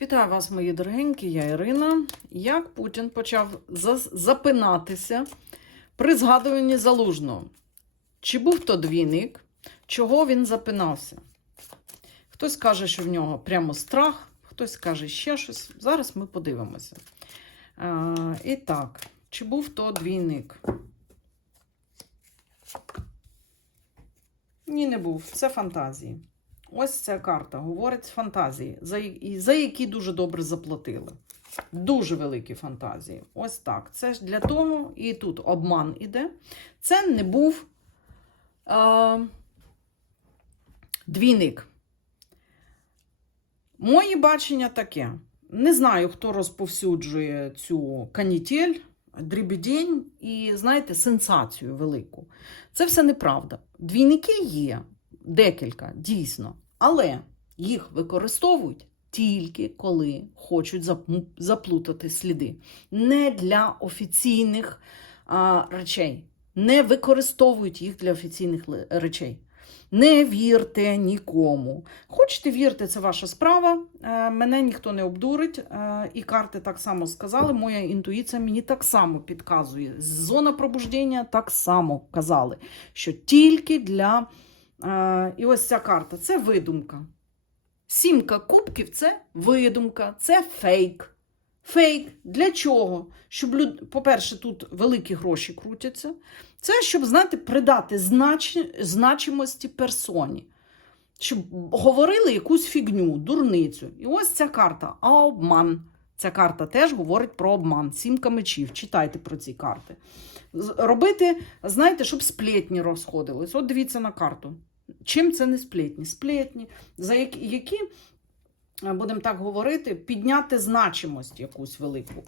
Вітаю вас, мої дорогенькі, я Ірина. Як Путін почав запинатися при згадуванні залужного? Чи був то двійник? Чого він запинався? Хтось каже, що в нього прямо страх, хтось каже ще щось. Зараз ми подивимося. А, і так, чи був то двійник? Ні, не був. Це фантазії. Ось ця карта говорить фантазії, за, за які дуже добре заплатили. Дуже великі фантазії. Ось так. Це ж для того, і тут обман іде. Це не був е, двійник. Моє бачення таке. Не знаю, хто розповсюджує цю канітель, дрібідень і, знаєте, сенсацію велику. Це все неправда. Двійники є, декілька, дійсно, але їх використовують тільки коли хочуть заплутати сліди. Не для офіційних а, речей. Не використовують їх для офіційних речей. Не вірте нікому. Хочете вірте, це ваша справа. Е, Мене ніхто не обдурить. Е, І карти так само сказали. Моя інтуїція мені так само підказує. Зона пробуждення так само казали, що тільки для. І ось ця карта це видумка. Сімка кубків це видумка, це фейк. Фейк для чого? Щоб люд... По-перше, тут великі гроші крутяться. Це щоб, знаєте, придати знач... значимості персоні. Щоб говорили якусь фігню, дурницю. І ось ця карта, обман. Ця карта теж говорить про обман. Сімка мечів. Читайте про ці карти. Робити, знаєте, щоб сплетні розходились. От дивіться на карту. Чим це не сплетні? Сплетні, за які, е, будемо так говорити, підняти значимость якусь велику.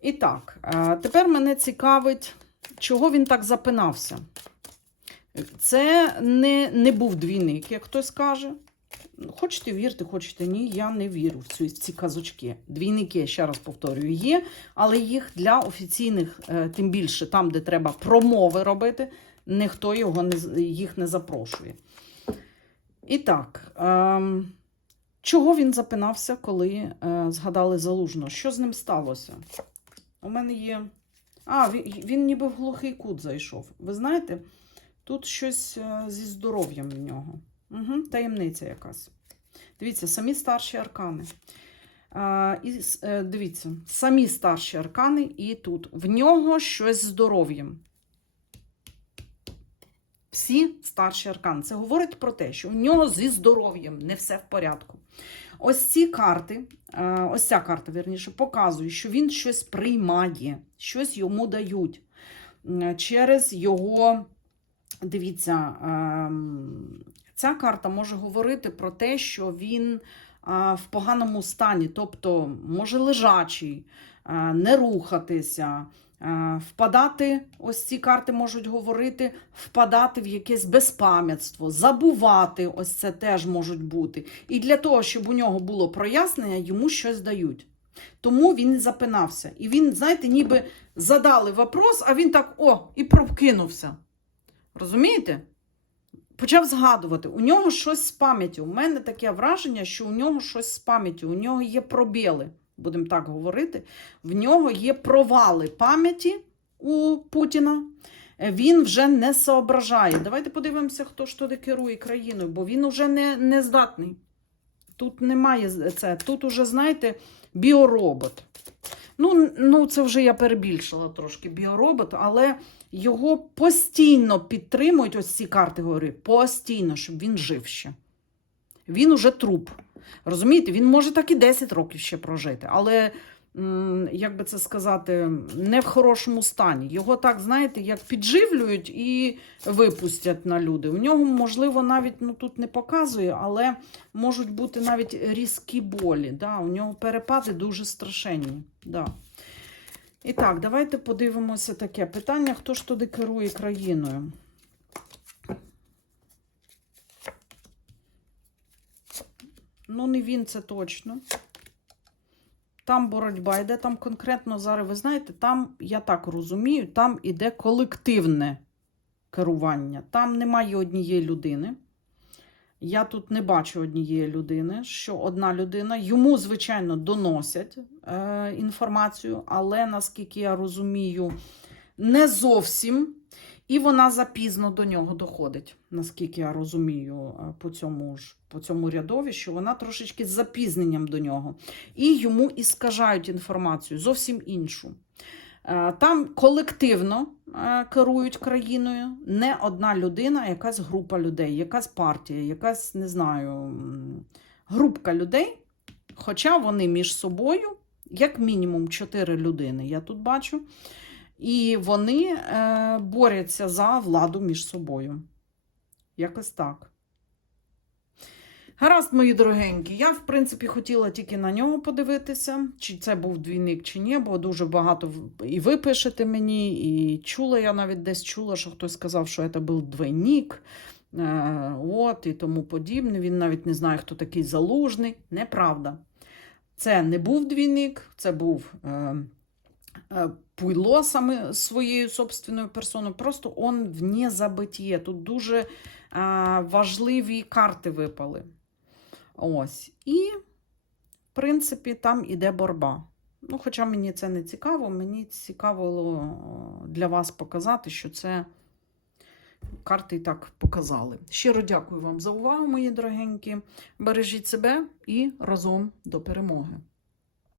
І так, е, тепер мене цікавить, чого він так запинався. Це не, не був двійник, як хтось каже. Хочете вірте, хочете ні, я не вірю в цю, в ці казочки. Двійники, ще раз повторюю, є, але їх для офіційних, е, тим більше там, де треба промови робити, ніхто його не, їх не запрошує. І так, ем, чого він запинався, коли е, згадали залужно? Що з ним сталося? У мене є. А, він, він ніби в глухий кут зайшов. Ви знаєте, тут щось е, зі здоров'ям в нього. Угу, таємниця якась. Дивіться, самі старші аркани. А, і, е, дивіться, самі старші аркани, і тут в нього щось з здоров'ям. Всі старші аркани. Це говорить про те, що в нього зі здоров'ям не все в порядку. Ось ці карти, ось ця карта, вірніше, показує, що він щось приймає, щось йому дають через його. Дивіться, ем, ця карта може говорити про те, що він в поганому стані, тобто може лежачий, не рухатися, впадати, ось ці карти можуть говорити, впадати в якесь безпам'ятство, забувати, ось це теж можуть бути. І для того, щоб у нього було прояснення, йому щось дають. Тому він запинався. І він, знаєте, ніби задали вопрос, а він так о, і прокинувся. Розумієте? Почав згадувати, у нього щось з пам'яттю. У мене таке враження, що у нього щось з пам'яттю, у нього є пробіли, будемо так говорити. В нього є провали пам'яті у Путіна. Е, Він вже не соображає. Давайте подивимося, хто ж туди керує країною, бо він уже не, не здатний. Тут немає це. Тут уже, знаєте, біоробот. Ну, ну, це вже я перебільшила трошки біоробот, але його постійно підтримують, ось ці карти говорю, постійно, щоб він жив ще. Він уже труп. Розумієте, він може так і 10 років ще прожити, але, як би це сказати, не в хорошому стані. Його так, знаєте, як підживлюють і випустять на люди. У нього, можливо, навіть ну, тут не показує, але можуть бути навіть різкі болі. Да? У нього перепади дуже страшенні. Да. І так, давайте подивимося таке питання: хто ж туди керує країною? Ну, не він це точно. Там боротьба йде, там конкретно зараз, ви знаєте, там, я так розумію, там іде колективне керування. Там немає однієї людини. Я тут не бачу однієї людини, що одна людина. Йому, звичайно, доносять е, інформацію, але наскільки я розумію, не зовсім. І вона запізно до нього доходить, наскільки я розумію, е, по цьому ж по цьому рядові, що вона трошечки з запізненням до нього. І йому і скажають інформацію зовсім іншу. Е, Там колективно е, керують країною не одна людина, а якась група людей, якась партія, якась, не знаю, групка людей. Хоча вони між собою, як мінімум, чотири людини, я тут бачу, і вони е, борються за владу між собою. Якось так. Гаразд, мої дорогенькі, я, в принципі, хотіла тільки на нього подивитися, чи це був двійник, чи ні, бо дуже багато і ви пишете мені, і чула, я навіть десь чула, що хтось сказав, що це був двойник, е, от, і тому подібне. Він навіть не знає, хто такий залужний. Неправда. Це не був двійник, це був е, пуйло саме своєю собственною персоною. Просто он вне забитіє. Тут дуже е, важливі карти випали. Ось. І, в принципі, там іде боротьба. Ну, хоча мені це не цікаво, мені цікаво для вас показати, що це карти і так показали. Щиро дякую вам за увагу, мої дорогенькі. Бережіть себе і разом до перемоги.